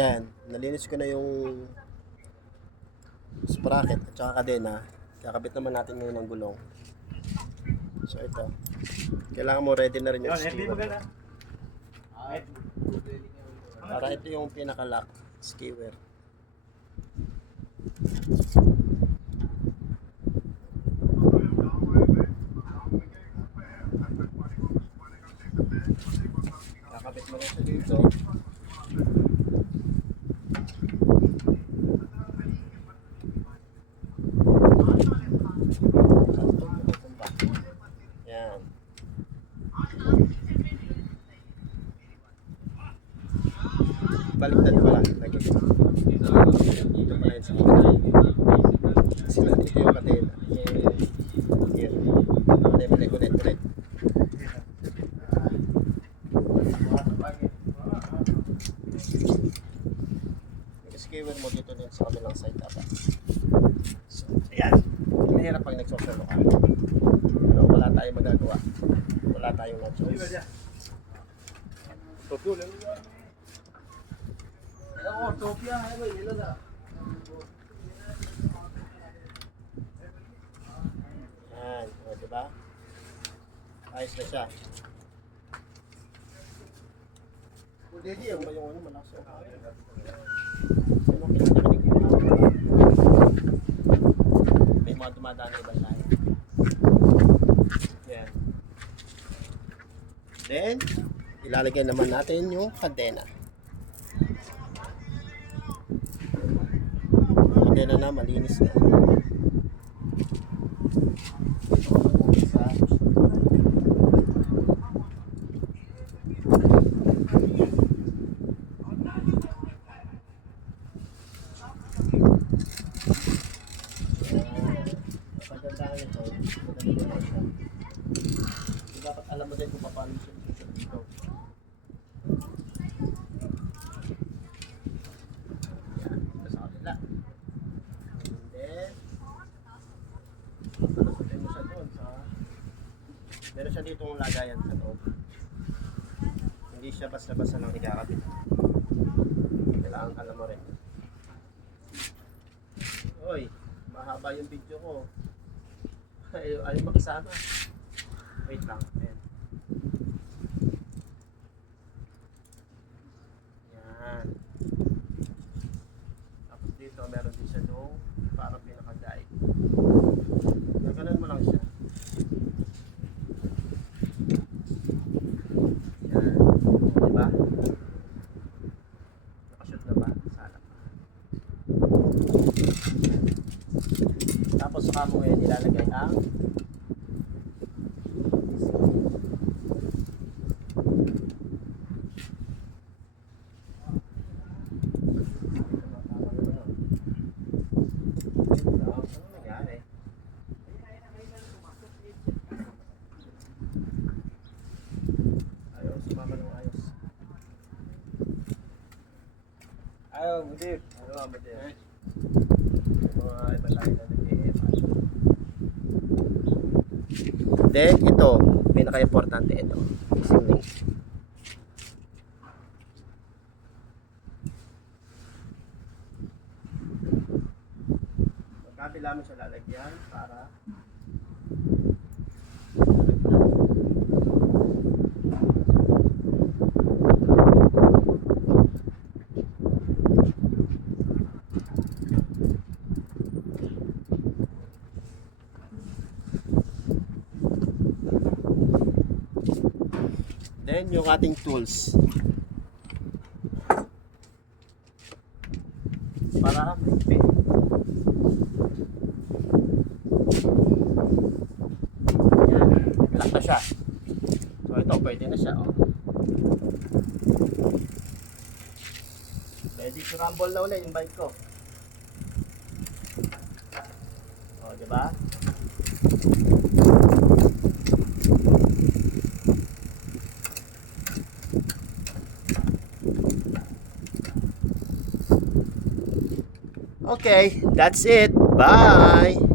Yan, nalinis ko na yung sprocket at saka kadena. Kakabit naman natin ngayon ng gulong. So ito, kailangan mo ready na rin yung skewer. Para ito yung pinaka-lock skewer. Kakabit mo lang siya dito. Yan. Baliktad pala. Lagi. Dito pala yun sa mga. Kasi nandito yung kadena. Here. Ulit. Skewer mo dito din sa kabilang side dapat. So, ayan. Mahirap pag nagsosolo ka. Pero wala tayong magagawa. Wala tayong choice. Ayan. O, diba? Ayos na siya. Yung ba yung ano malakas yung may mga dumadaan na ibang lahat. Yan. Then, ilalagay naman natin yung kadena. Kadena na, malinis na. Dapat alam mo din kung paano siya dito. Yan, dito sa kabila. And then, palusutin mo siya doon sa... Meron siya dito yung lagayan sa loob. Hindi siya basta-basta lang ikakabit. Kailangan alam mo rin. Hoy, mahaba yung video ko. Ayaw makisama. Wait lang. Ayan. Yan. Tapos dito meron din siya doon parang pinaka-guide. Gaganon mo lang siya. Yan. Diba? Nakashoot na ba? Sana pa. Tapos saka mo ngayon ilalagay ang Ayaw, Mudip. ano ba din? Mga iba tayo na nag-EF. Then, ito, pinaka-importante ito. Missing link. Magkabila mo siya lalagyan para then yung ating tools para may yan, lock na siya. So ito pwede na siya, oh. Ready to rumble na ulit yung bike ko. Oh, diba? Okay, that's it. Bye!